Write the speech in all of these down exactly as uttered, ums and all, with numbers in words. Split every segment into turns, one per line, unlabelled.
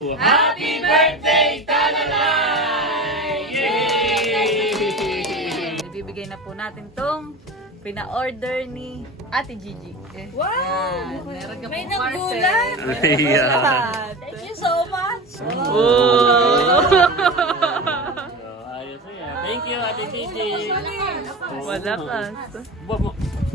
Happy birthday, Talalay! Yay!
Ibibigay na po natin tong pina-order ni Ate Gigi. Eh,
Wow!
yan. Meron ka
May
pong
nagulat!
parcel.
Yeah.
Thank you so much!
Oh! Ayos na yan. Thank you, Ate Gigi.
Malakas.
Bobo.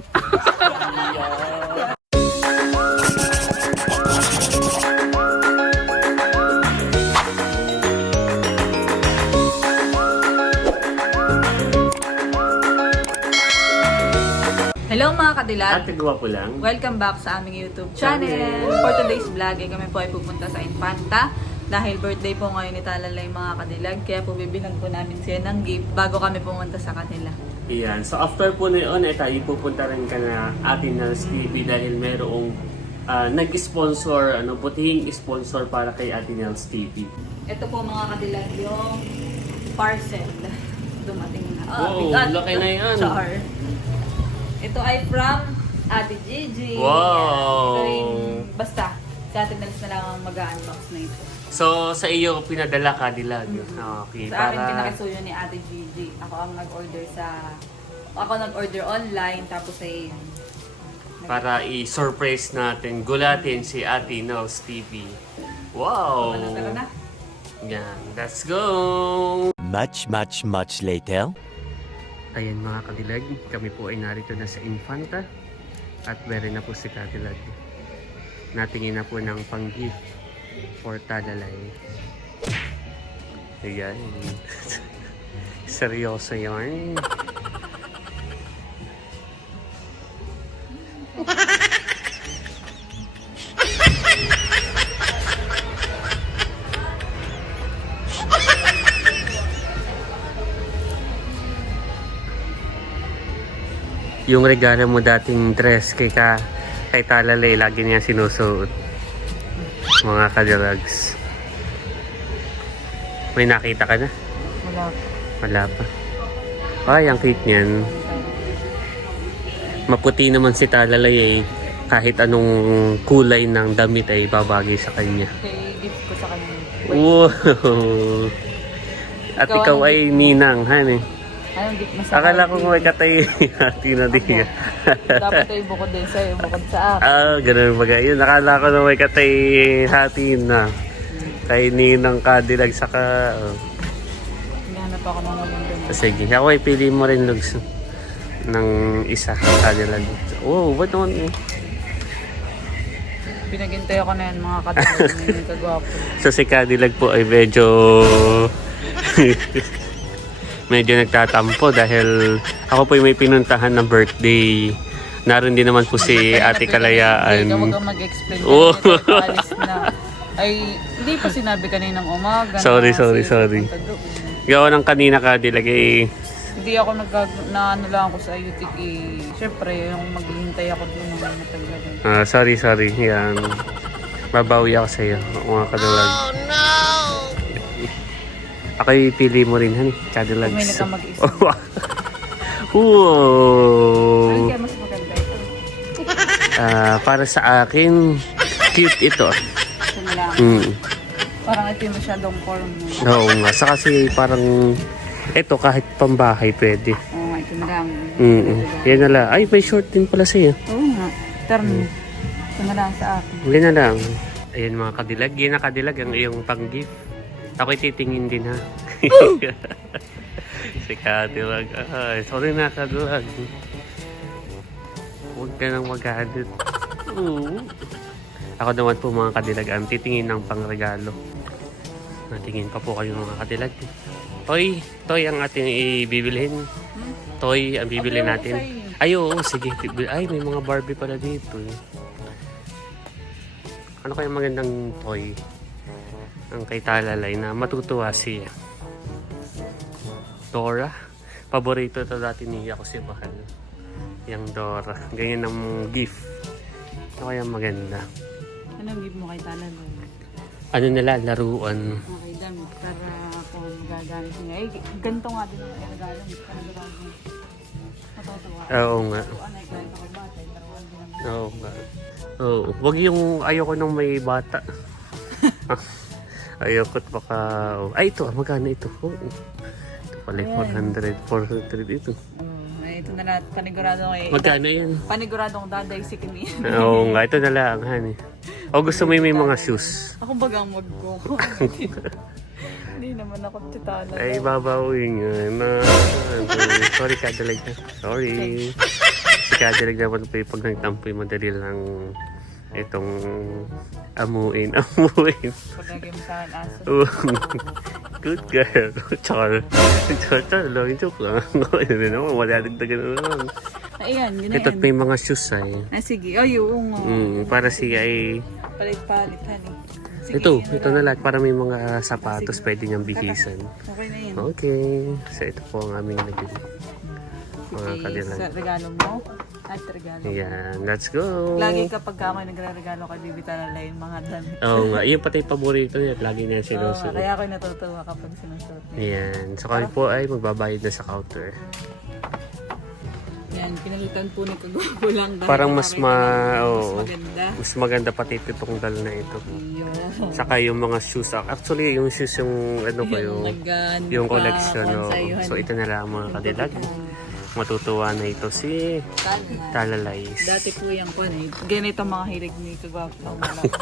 Hello mga kadilag!
Ate gawa po lang.
Welcome back sa aming YouTube channel. For today's vlog, eh, kami po ay pupunta sa Infanta. Dahil birthday po ngayon ni Talalay mga kadilag. Kaya po bibilang po namin siya ng gift bago kami pumunta sa kanila.
Iyan. So after po na yun, eh, tayo pupunta rin ka na Ate Nels T V dahil merong ah, nag-sponsor, ano, butihing sponsor para kay Ate Nels T V.
Ito po mga kadilag yung parcel. Dumating na. Ah,
Wow,
bigat.
laki na yan.
Char. Ito ay from Ate Gigi.
Wow.
Yan. Ito yung, basta, si Ate Nels na lang ang mag-unbox na ito.
So sa iyo pinadala ka dilag. Okay,
Sa akin
para
pinakisuyo ni Ate Gigi. Ako ang nag-order sa... Ako nag-order online, tapos ay...
para i-surprise natin, gulatin si Ate Nels T V. Wow!
Ano, tara na?
Yan, let's go!
Much, much, much later.
Ayan mga kadilag, kami po ay narito na sa Infanta at meron na po si Kadilag. Natingin na po ng pang-gift for Talalay. Ayan. Seryoso yan. Yung regalo mo dating dress kay ka kay Talalay, lagi niya sinusuot. Mga kadilags. May nakita ka na?
Wala.
Wala pa. Ay, ang cute niyan. Maputi naman si Talalay eh. Kahit anong kulay ng damit ay babagay sa kanya.
Kay gift ko sa kanila.
Wow! At
Ikaw
ikaw
ang
ay ninang, han eh.
Anong gift mo sa
Akala ko
akin?
may katay Ate na diya.
Dapat ay bukod din sa'yo, bukod sa akin.
Ah, ganun ba yun? Nakala ko na may katay hati na. Kay Ninang Kadilag saka... Oh.
Hinahanap ako ng maganda.
Sige, ako ay pili mo rin Lugs ng isa Kadilag. Oh, ba't naman?
Pinagintay ako na yan mga kadilag na yung kagwapo.
So si Kadilag po ay medyo... medyo nagtatampo dahil ako po ay may pinuntahan ng birthday. Naroon din naman po si Ate Kalayaan.
Hindi ka wag mag-explain.
Oh.
Ito, alis na. Ay, hindi pa sinabi kaninang umaga.
Sorry,
na
sorry,
si-
sorry.
punta doon.
Gawa ng kanina Kadilag eh.
Hindi ako nag na ano lang ako sa U T K. Siyempre, yung maghihintay ako doon ng matagalan.
Ah, sorry, sorry. Yan. Babawi ako sa iyo, mga Kadilag. Oh no! Ako pili mo rin, honey. Kadilag.
Kumain ka mag-isa.
Wow!
Ay, kaya mas maganda ito.
Ah, para sa akin, cute ito.
Ito na lang.
Mm.
Parang ito yung masyadong form mo.
Oo nga. Sa kasi parang, ito kahit pambahay pwede.
Oo nga, ito na lang.
Mm. Yan na lang. Ay, may short din pala sa'yo.
Oo nga. Turn. Ito na lang sa akin.
Yan na lang. Ayan mga Kadilag. Yan na Kadilag ang iyong pang-gift. Ako'y titingin din ha. Si Kadilag. Ay, sorry na Kadilag. Huwag ka nang magalit. Oo. Ako naman po mga Kadilag ang titingin ng pangregalo. Natingin pa po kayo mga Kadilag. Toy, toy ang ating ibibilhin. Toy ang bibili
Okay,
natin.
sa'yo.
Ay, oo, sige. Ay, may mga Barbie pala dito. Eh. Ano kaya magandang toy? Ang kay Talalay na matutuwa siya. Dora. Paborito ito dati ni ako si Mahal. Yang Dora. Ganyan ang gift. Ano kaya maganda?
Anong gift mo kay Talan?
Ano nila? Laruan.
Okay, damit. Para kung magagamit niya. Eh, ganito nga din ang nagagamit. Para matutuwa.
Oo nga.
Ano ay kahit ako bata. Laruan din ang
Oo nga. Oo. Wag yung ayoko nang may bata. Ayokot baka... Ay, ito. Magkano ito? Oh, ito pala
Ayan.
four hundred. four hundred ito.
Oh, ay, ito na lahat. Panigurado kay...
Magkano yan?
Paniguradong daday si Kimi.
Oo nga, ito na lang, honey. O gusto mo yung may mga shoes?
Ako bagang mag-go. Hindi naman ako titala.
Ay, babawin nga na. Sorry, Kadalag. Sorry. Si Kadalag naman po yung pag nagtampoy, madali lang itong amuin, amuin.
Pag naging sa akin aso.
Good girl. Char. Char, char lang. Joke lang. Ano naman, madadagdagan na naman.
Ayan, yun na
Ito't
yan.
may mga shoes ay.
Ah, sige. Ay, oo nga.
Mm, para siya ay...
Palit-palit, honey. Sige,
Ito,
yun
ito na lahat. Para may mga sapatos
Sige.
pwede niyang bihisan.
Okay na yan.
Okay. So, ito po ang aming nabili. Mga
Sige,
kadilag.
sa regalo mo. At regalo mo.
Ayan, let's go!
Lagi kapag ako nagre-regalo kay Bibi Talalay yung mga damit.
Oo nga, yun pati yung paborito niya. Lagi niya
Oo,
sinusunod.
kaya ako natutuwa kapag sinusuot niya.
Ayan. So, kami po ay magbabayad na sa counter.
Yan, pinalitan po ni Kagwapo lang. dahil
Parang mas
nakakita
ma...
ng
oo.
Mas maganda.
Mas maganda pati itong dal na ito.
Yun.
Saka yung mga shoes. Actually, yung shoes yung ano ko yung...
naggan
Yung
pa,
collection. Oh.
konsayuhan.
So, ito na lang mga kadilag. Matutuwa na ito si
Talalay.
Talalays.
Dati po yung kwan eh. Ganito mga hilig ni Kagwapo lang.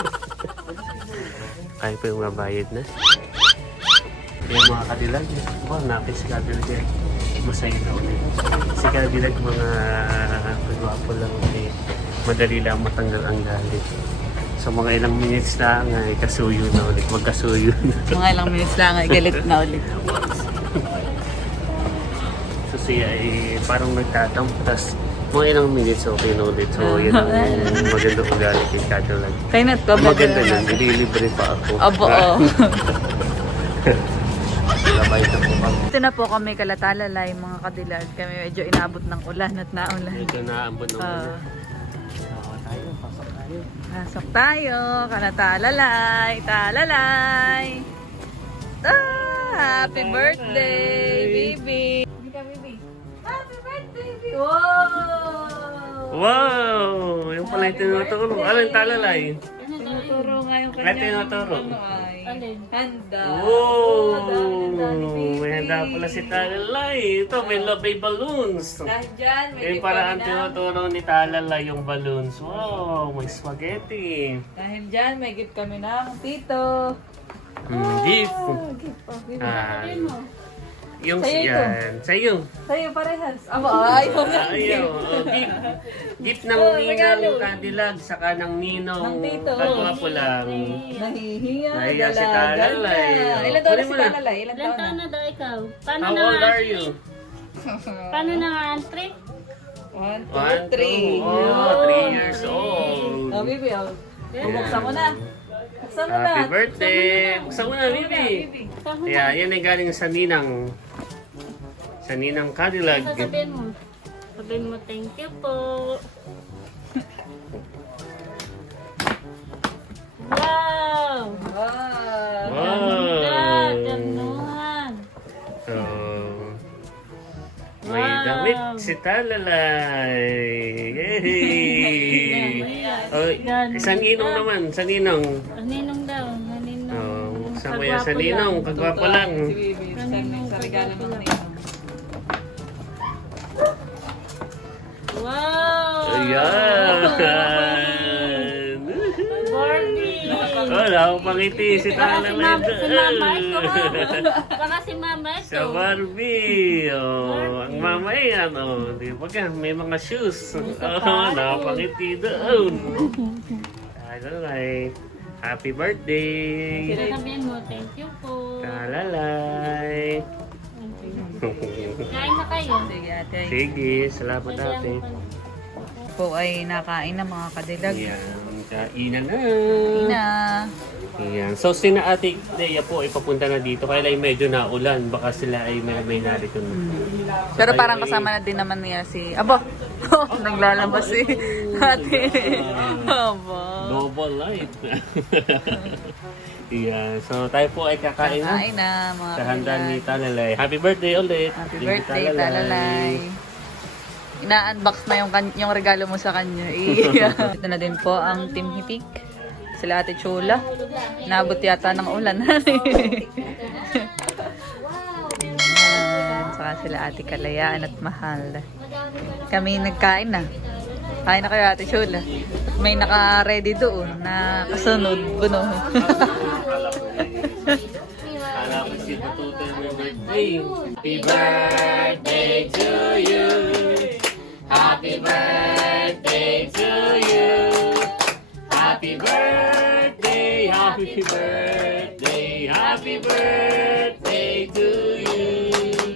Kaya po yung mabayad na. Yung mga kadilag, oh, napis si kadilag eh. Masaya na ulit. Si kadilag mga kagwapo lang ulit. Madali lang matanggal ang galit. So mga ilang minutes lang ay kasuyo na ulit. Magkasuyo na.
Mga ilang minutes lang ay galit na ulit.
So siya ay parang nagtatampo. Tapos mga ilang minutes okay na ulit. So yun ang maganda kong galit yung kadilag.
Kaya nat ko
Maganda nun, ililibre pa ako.
Abo, oh.
Labay na po kami.
Ito na po kami kalatalalay mga kadilag. Kami medyo inabot ng ulan at naulan.
Medyo naambon ng
Ah.
ulan. So, tayo, pasok tayo.
Pasok tayo, kalatalalay, talalay. Ah, happy birthday, Bibi. Hindi ka, Bibi. Happy birthday, Bibi. Wow!
Wow! Yung pala yung tinuturo. Ano yung talalay?
Tinuturo nga yung
Ay,
kanyang
tinuturo.
ano ay, handa.
Wow!
Oh, dali-dali, Bibi.
May handa pala si talalay. Ito, may lobby balloons.
Dahil dyan, may
Yung
gift
para
kami
ang
na.
tinuturo ni talalay yung balloons. Wow! May spaghetti.
Dahil dyan, may gift kami ng tito.
Hmm, gift.
Ah, gift pa, Bibi.
Ah, yung
Sa'yo ito.
yan. Sa'yo.
Sa'yo parehas. Aba, ay,
Ayaw. Oh, gift. Gift ng
Oh,
ninang
regalo.
kadilag saka ng ninong
Ng tito.
kagwapo lang.
Nahihiya,
Nahihiya si
dalaga
Talalay.
na.
Oh,
Ilan taon na
kunin
si
mo na.
Talalay? Ilan
Ilan
taon
taon
na?
na daw ikaw? Paano
How
na
old are you?
Paano na nga ang trip?
One, two,
One,
three.
two. Oh, three years old.
Oh, Bibi, oh. Bubuksan mo na. Buksan mo na.
Happy birthday! Buksan mo na, Bibi.
Sabi
Kaya yan ay galing sa ninang. Sa ninang kadilag.
sasabihin mo. Sabihin mo, thank you po. Wow!
Wow.
Ganda!
Wow!
Ganuhan!
Oh. May
Wow.
damit si Talalay. Yay! Oh, isang ninong naman, sa ninong.
Naninong daw, naninong.
Oh, buksan mo yan sa
Kagwapo
ninong,
lang.
kagwapo lang.
Si Bibi, sa, sa regalo ng ninong.
Wow!
Ayan!
Barbie!
Wala akong pangiti si
Baka si,
Talalay.
mama, si mama ito ha. Baka si mama ito.
Sa Barbie. Oh, ang mama yan. Oh, di ba ka? May mga shoes. Oh, nakapangiti doon. Talalay. Happy birthday.
Sasabihin mo, thank you po.
Talalay.
Kain na kayo.
Sige, ate.
Sige, salamat ate.
Po ay nakain na mga kadilag.
Ayan, kainan na.
Na.
Ayan. So, sina ate Lea po ay papunta na dito. Kaya lang medyo naulan. Baka sila ay may, may narito na.
Pero parang kasama na din naman niya si... Aba! Naglalabas si ate. Aba.
Double life. Ayan. So, tayo po ay kakain na.
Kakain na mga
Sa handa
kadilag.
ni Talalay. Happy birthday ulit.
Happy
Thank you,
birthday, Talalay. Ina-unbox na yung, kan- yung regalo mo sa kanya. Iya. Ito na din po ang Team Hitik. Sila Ate Chula. Naabot yata ng ulan. Ayan, saka sila Ate Kalayaan at Mahal. Kami nagkain na. Kain na kayo Ate Chula. May naka-ready doon na kasunod. Buno.
Alam ko si Patutoy may birthday. Happy birthday to you. Happy birthday to you. Happy birthday, happy birthday, happy birthday to you.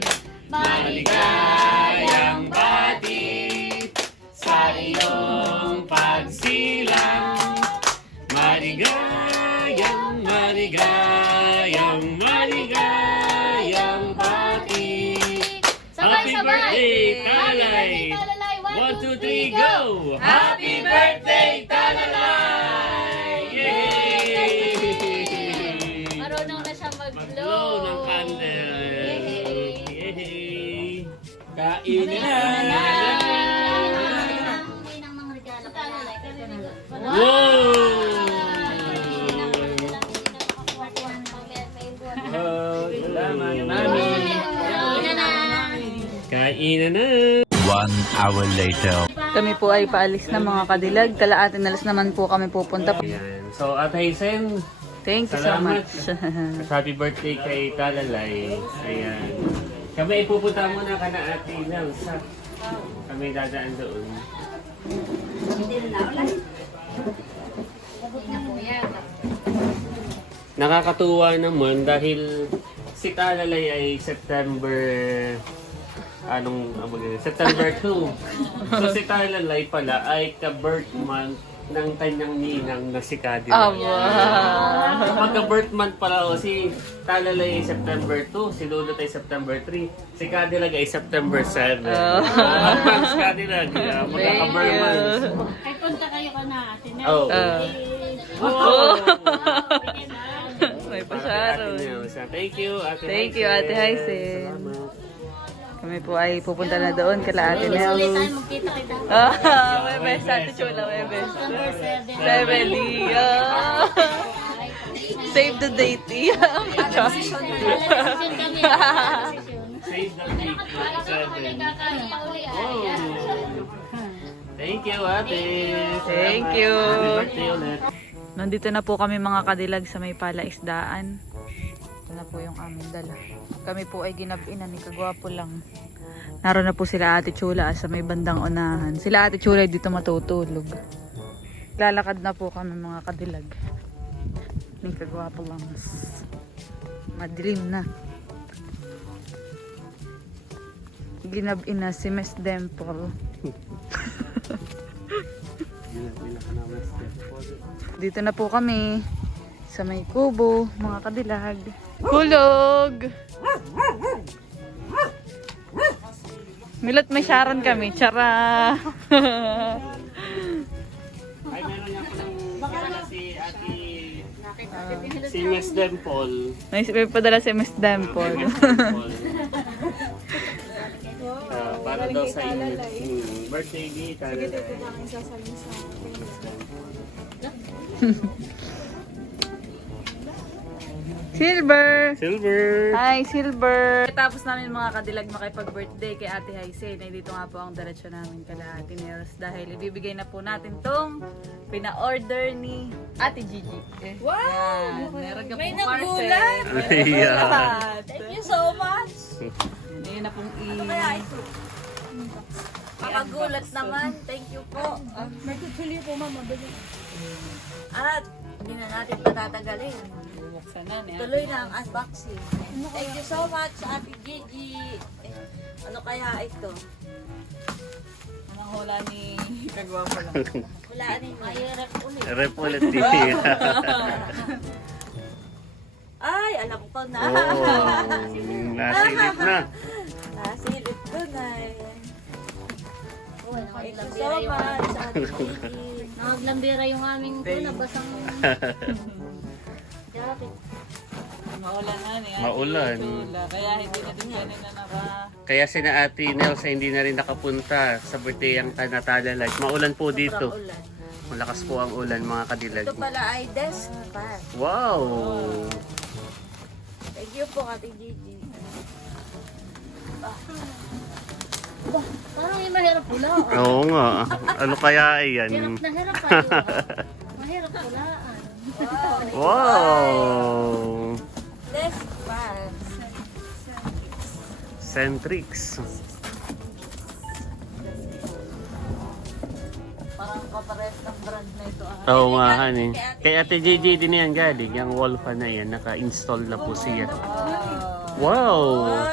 Maligayang bati sa iyong pagsilang. Maligayang, maligayang, maligayang bati. Happy birthday, Talalay! One, two, three, go! Happy birthday, Talalay! Yay!
Marunong na siya mag-blow.
Mag-blow ng candle. Yay! Kainin na! Wow! Salamat, Mami! Kainan na!
One hour later.
Kami po ay paalis na mga kadilag. Kalaatin alas naman po kami pupunta.
Ayan. So, Ate Hazen,
Thank you so
salamat.
much.
Happy birthday kay Talalay. Ayan. Kami ay pupunta muna ka na Ate Nelsa. Kami dadaan doon. Nakakatuwa naman dahil si Talalay ay September anong ang mag- September two. So si Talalay pala ay ka-birth month ng kanyang ninang na si Cadillac.
Ah, wow.
Magka-birth month pala o si Talalay ay September two, si Lulot ay September three, si Cadillac ay September seven.
Oh.
Advance Cadillac, yeah,
Thank
magkaka-birth
you.
month.
Ay, punta kayo ka na, Ate Nel.
Oh.
Ah.
Oh.
May
Para kay Ate
pasyaro.
Nelsa. Thank you, Ate
Thank you, Ate Hazen.
Salamat.
Kami po ay pupunta na doon kala Ate
Ulit tayo
Nels.
magkita-kita.
Ah, Webes, Ate Chula, Webes.
Number seven.
Seven, yeah. Save the date. Yeah.
Alas decision kami. Alas decision.
Save the date. Seven.
Kakain uli.
Oh. Thank you, Ate.
Thank
Salamat.
you.
Happy birthday ulit.
Nandito na po kami mga kadilag sa may palaisdaan. Ito na po yung aming dala. Kami po ay ginabinan ni Kagwapo lang. Naroon na po sila Ate Chula sa may bandang unahan. Sila Ate Chula ay dito matutulog. Lalakad na po kami mga kadilag. Ni Kagwapo lang. Madilim na. Ginabin na si Miss Dempol. Dito na po kami sa may kubo, mga kadilag. Hulog! Milot may Sharon kami, tsara!
Ay, meron nga po ng si Ate si Miss Dempol.
May may padala si Miss Dempol.
Dempol. Ah, para daw sa inyo. Hmm, birthday ni Talalay.
Silver!
Silver!
Hi, Silver! Tapos namin mga kadilag makipag-birthday kay Ate Haisen. Ay dito nga po ang diretsyo namin kala Ate Nels dahil ibibigay na po natin tong pina-order ni Ate Gigi. Eh, wow! Meron ka
May
pong parcel.
nagulat.
Yeah.
Thank you so much.
Hindi na pong i...
Makagulat naman. Thank you po. May tutuloy po, mama. At hindi na natin patatagalin.
Buksan na niya.
Tuloy na ang unboxing. Thank you so much, Ate Gigi. Eh, ano kaya ito?
Anong hula ni Kagwapo lang.
Wala rin. Mahirap ulit.
Rep ulit din.
Ay, alam ko na.
Oh, nasilip na.
Nasilip ko na eh. Thank you so much, Ate Gigi.
Nakaglambira yung aming ito, nabasang jacket.
Maulan na ni Ate
Maulan.
Chula. Kaya hindi na din kanina naka...
Kaya si na Ate Nels ay hindi na rin nakapunta sa birthday ang Talalay. Maulan po dito.
Sobrang ulan.
Malakas po ang ulan mga kadilag.
Ito pala ay desk fan.
Wow!
Thank you po, Ate Gigi.
Parang yung mahirap pula.
Oo nga. Ano kaya
Hirap
yan?
na hirap kayo. Mahirap pulaan.
Wow!
Desk fan.
Centrix.
Parang kapares ng brand na ito. Ah.
Oo nga, honey. Kay Ate Gigi din yan galing. Yung wall fan na yan, naka-install na po siya. Wow!
Wow!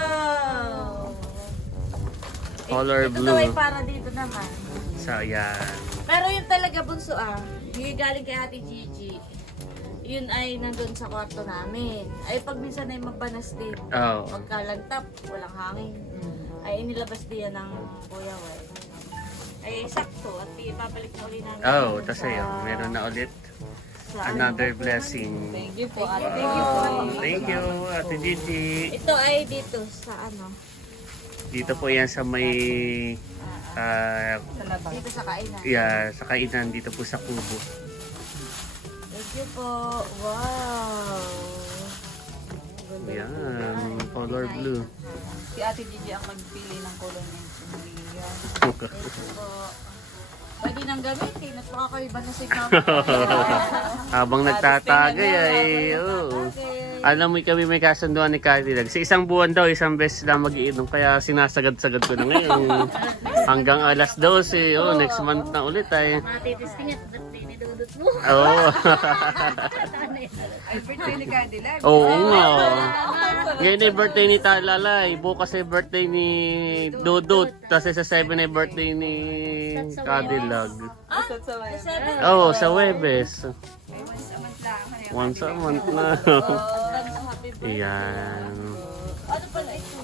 Color
Ito daw ay
blue.
para dito naman.
So, yan.
Pero yung talaga bunso ah, yung galing kay Ate Gigi, yun ay nandun sa kwarto namin. Ay pag minsan ay mabanas din.
Oh.
Pagkalantap, walang hangin. Ay inilabas din yan ng Kuya Way. Ay sakto at ibabalik na uli namin.
Oh,
yun
tas
sa-
ayun. Meron na ulit.
sa-
Another blessing.
Thank you po, Ate.
Thank you po.
Thank you, Ate Gigi.
Ito ay dito sa ano,
Dito po yan sa may... ah,
Sa labas.
dito sa kainan.
yeah, sa kainan dito po sa kubo.
Thank you po. Wow.
Yan, color blue.
Si Ate Gigi ang nagpili ng color ng Somalia.
Thank you po. Pwede nang gamitin at baka kayo ba nasig na
Habang nagtatagay ay, oo. Alam mo kami may kasunduan ni Cadillac. Sa isang buwan daw, isang beses lang mag-iinom. Kaya sinasagad-sagad ko na ngayon. Hanggang alas dose. Oh, next month na ulit ay.
Matitisting at birthday ni Dudut mo.
Oo.
Ay, birthday ni Cadillac.
Oo nga. Ngayon ay birthday ni Talalay. Bukas ay birthday ni Dudut. Tapos sa seven ay birthday ni Cadillac.
Sa sa may.
Oo, oh, sa Webes. Once a month na. Ayan.
Ano pala ito?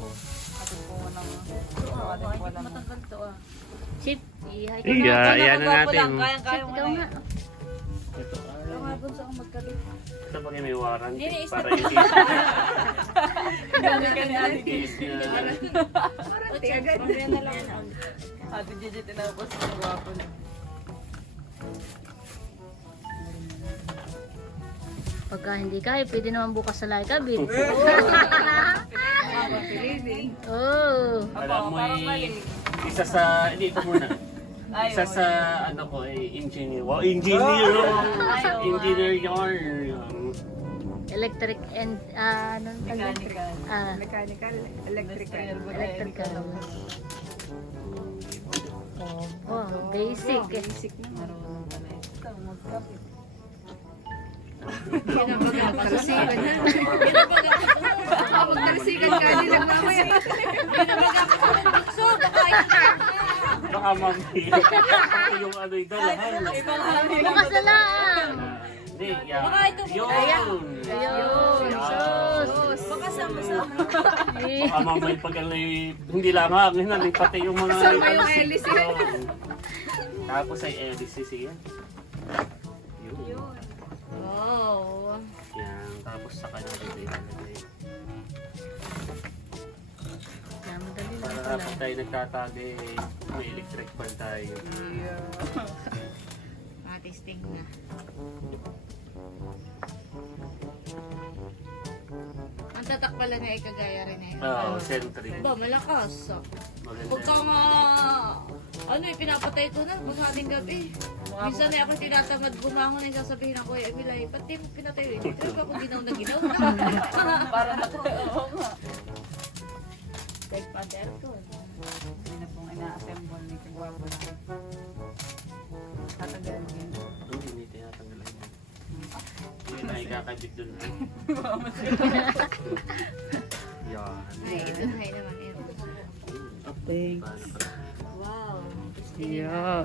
Matagal to ah.
Chip, ihay ko
Iya,
na.
ayan na natin.
Kayang-kaya
Chip,
mo
ikaw
na
nga.
Ito
Ito nga bunso ang magkalit.
ito pag may warranty
Hindi, isa
para
pa.
hindi.
Galing ka ni Ate Gigi.
Ate, agad. Mamaya na lang.
Ate Gigi, tinapos ang gwapo na.
Pagka hindi kaya, pwede naman bukas sa like kabit. Oh.
Alam mo eh, isa sa, hindi ito muna.
Ay,
Isa sa ano ko eh, engineer. Wow, engineer! Engineer yarn.
Electric and, ah, ano?
Mechanical.
Ah,
Mechanical, electrical.
electrical. Oh, oh, basic.
Basic na marunong ka na ito. Magkapit.
Magkalasigan na. Magkalasigan ka nila mamaya. Binabaga ko sa bunso. Baka
Baka mami. Ito yung ano yung dalahan.
Bukas na lang.
Hindi, yan.
Baka ito.
Yun!
Ayun, sus.
Baka sama-sama.
Eh,
Baka mamay pag ano eh, hindi lang hangin na, pati yung mga...
Kasama yung hélice.
Yun. Tapos ay hélice siya. Yun.
Wow.
Yan, tapos sa kanya dito ilalagay.
namadali lang
Para
pala.
kapag tayo nagtatagay, may electric fan tayo.
Matisting na. Ang tatak pala na ikagaya rin eh.
Oo, centric.
Ba, malakas.
Maganda.
Pagka nga, ano eh, pinapatay ko na, pag ating gabi. Minsan eh ako tinatamad bumangon eh, sasabihin ako, eh, Emilay, ba't di mo pinatay eh? Pero ako ginaw na ginaw.
Para na oo nga.
Take pa the aircon.
Hindi na pong ina-assemble ni Kagwapo na. Tatagal din.
Hindi, hindi tinatanggalan mo. Hindi na ikakabit dun. Yan.
Ay, ito na ay naman yun.
Thanks.
Wow.
Yeah.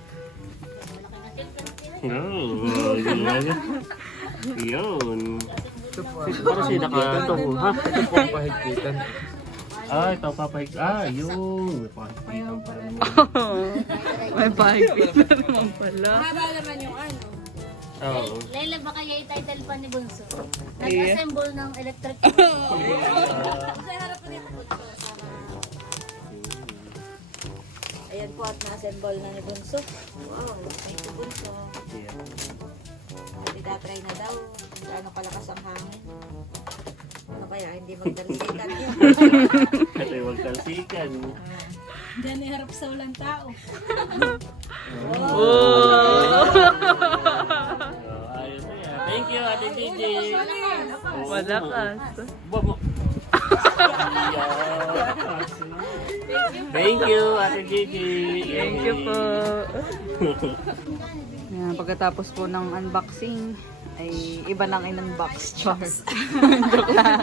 Oh, yun. Yun. Para siya nakatungo, ha? Ito po pahigpitan. Ah, ito papahig. Ah, yun. Pahigpitan pala.
May pahigpitan naman pala.
Mahaba naman yung ano.
Oo.
Laila, baka yung title pa ni Bunso. Nag-assemble ng electric.
Kasi harap ko dito. Ayan po at na-assemble na ni Bunso. Wow, thank you Bunso. At itatry na daw kung gaano kalakas ang hangin. Ano kaya, hindi magdalsikan yun.
Kasi huwag talsikan.
Diyan iharap sa walang tao.
Oh, ayos na yan. Thank you, Ate Gigi.
Malakas.
Bobo. Thank you, Ate Gigi.
Thank you po. Yan, pagkatapos po ng unboxing, ay iba nang in-unbox. Char. Joke lang.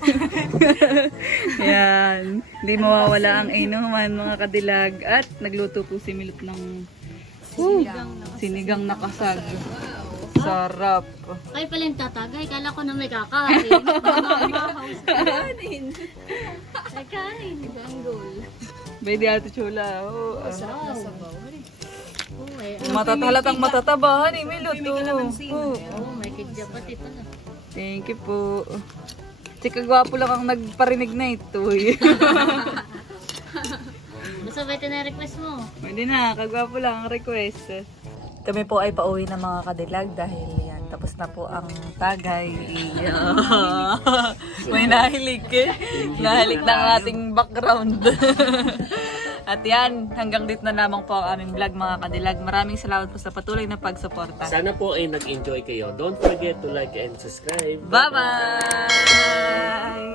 Yan. Hindi mawawala ang inuman mga kadilag. At nagluto po si Milot ng sinigang, sinigang na kasag. Sarap.
Kayo pala yung tatagay. Kala ko na may kakain. Mamahaw sa kanin. May kanin. Ang goal.
Baby Ate Chula. Oh, ah.
Sarap na sabaw. Oh, may,
Matatalatang matatabahan ni Milot. Oh.
oh, may kidya pati ito na.
Thank you po. Chika gwapo lang ang nagparinig na ito. eh.
Basta ba ito na-request mo?
Pwede na, kagwapo lang ang request. Kami po ay pauwi na mga kadilag dahil yan, tapos na po ang tagay. Yeah. May nahilig eh. Nahilig na ang ating background. At yan, hanggang dito na lamang po ang aming vlog mga kadilag. Maraming salamat po sa patuloy na pagsuporta.
Sana po ay nag-enjoy kayo. Don't forget to like and subscribe.
Bye-bye!